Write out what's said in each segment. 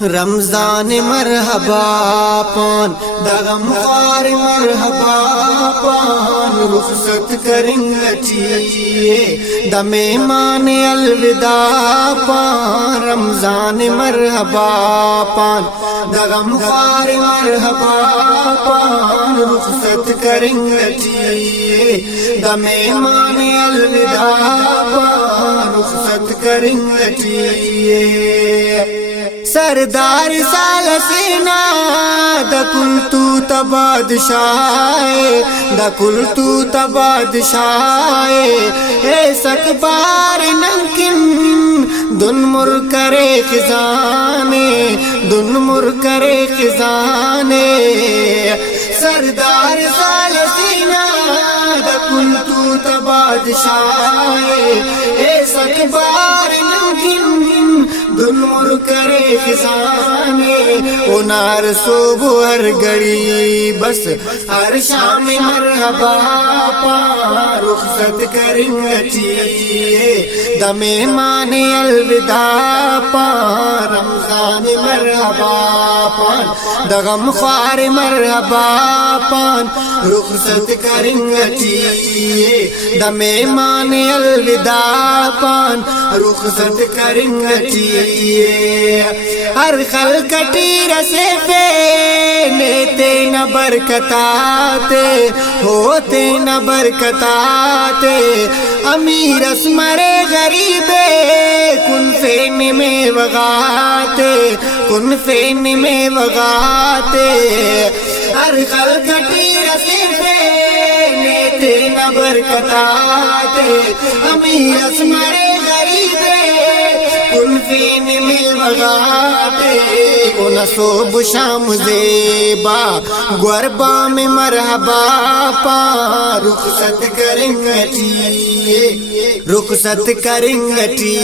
رمضان مرحبا پان دغم خوار مرحبا پان رخصت کرنگٹی دم ایمان الوداع پان رمضان مرحبا پان دغم خوار مرحبا پان رخصت کرنگٹی دم ایمان الوداع پان رخصت کرنگٹی سردار سالسینا دکل تو تبادشاہ دکل تو تبادشاہ اے سکبار نمکن دن مر کرے خزانے دن مر کرے خزانے سردار سالسینا دکل تو تبادشاہ اے سکبار نمکن دن مر کرے خزانے انار صوب ہر گھڑی بس ہر شام مرحبا پا رخصت کرنگٹی دم ایمان الوداع پا رمضان مرحبا پان دغم خوار مرحبا پان رخصت کرنگٹی دم ایمان الوداع پان رخصت کرنگٹی ہر خلقٹی رسے پہ لیتے نہ برکتاتے ہوتے نہ برکتاتے امیر اسمرے غریبے کن فین میں وغاتے کن فین میں وغاتے ہر خلقٹی رسے پہ لیتے نہ برکتاتے امیر اسمرے غریبے کن فین میں وغاتے کن صوب شام زیبا گوربا میں مرحبا پا رخصت کرنگٹی رخصت کرنگٹی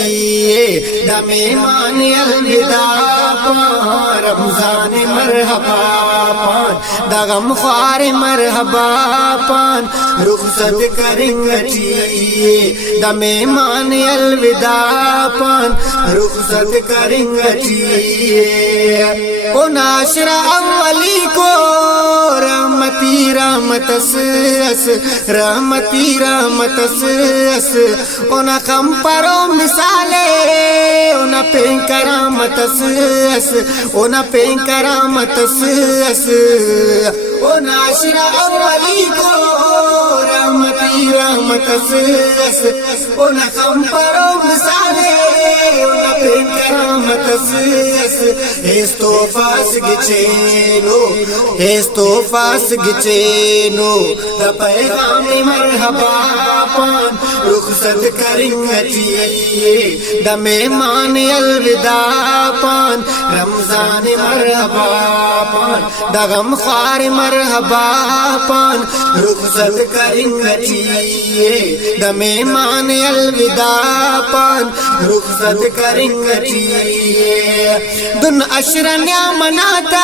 دم ایمان الوداع پا رمضان مرحبا پان دغم خوار مرحبا پان رخصت کرنگٹی دم ایمان الوداع پان رخصت کرنگٹی او ناشر اولی کو رحمتی رحمت اس رحمتی رحمت اس اونا کم پرو مثالے اونا پین کرامت اس اونا پین کرامت اس او ناشر اولی کو رحمتی رحمت اس اونا کم پرو مثالے اونا پین کرامت اس ایستو فاس گچینو ایستو فاس گچینو دا پیغام مرحبا پان رخصت کرنگٹی دم ایمان الوداع پان رمضان مرحبا پان دغم خوار مرحبا پان رخصت کرنگٹی دم ایمان الوداع پان رخصت کرنگٹی دن اشرنیا مناتا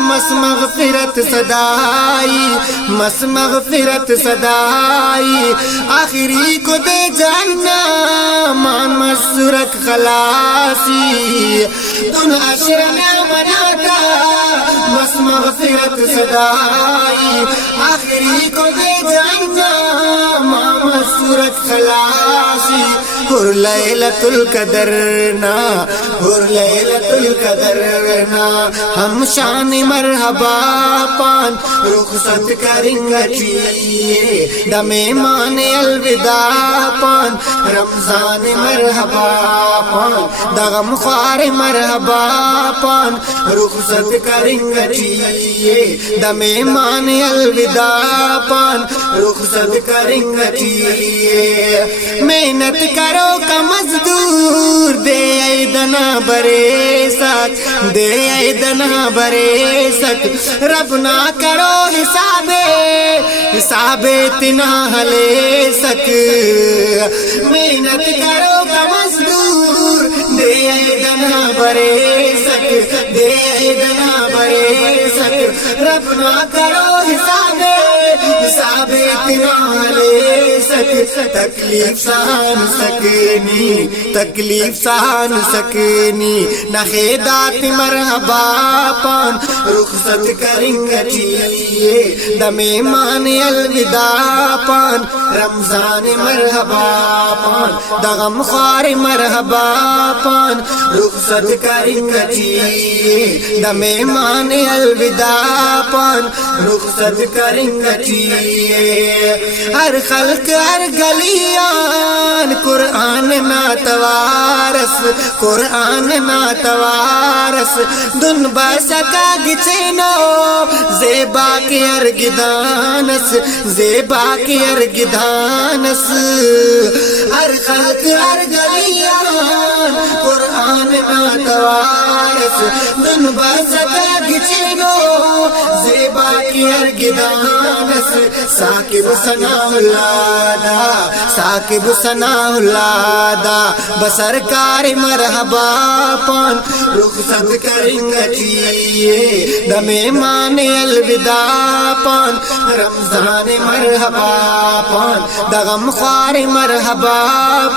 مس مغفرت صدائی مس مغفرت صدائی آخری کو دے جاننا مان مسرک خلاصی دن اشرنیا مناتا مس مغفرت صدائی آخری کو دے جاننا مان مسرک خلاصی ہر لیلۃ القدر نا ہر لیلۃ القدر نا ہم شان مرحبا پان رخصت کرنگٹی دم ایمان الوداع پان رمضان مرحبا پان دغم خوار مرحبا پان رخصت کرنگٹی دم ایمان الوداع پان رخصت کرنگٹی محنت کرو کا مزدور دے ایدنا برے سک دے ایدنا برے سک رب نہ کرو حساب اتنا ہلے سک محنت کرو کا مزدور دے ایدنا برے سک دے ایدنا برے سک رب نہ کرو حساب ثابت نہ لے سک تکلیف سہن سکنی تکلیف سہن سکنی نخیدات مرحبا پان رخصت کریں گچیے دم ایمان الوداع پان رمضان مرحبا پان دغم خوار مرحبا پان رخصت کریں گچیے دم ایمان الوداع پان رخصت کریں گچیے ہر خلق ہر گلیان قرآن ناتوارس قرآن ناتوارس دن بسکا گچینو زیبا کی ارگدانس زیبا کی ارگدانس ہر خلق ہر گلیان قرآن ناتوارس دن بسکا گچینو زیبا کی ارگدانس ثاقب ثناء اللہ دا ثاقب ثناء اللہ دا بسرکار مرحبا پان رخصت کریں گچیے دم ایمان الوداع پان رمضان مرحبا پان دغم خوار مرحبا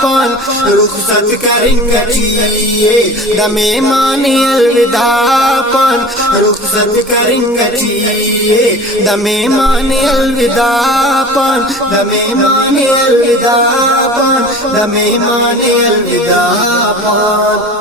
پان رخصت کریں گچیے دم ایمان الوداع پان رخصت کریں گچیے دم ایمان الوداع پان دم ایمان الوداع پان دم ایمان الوداع پان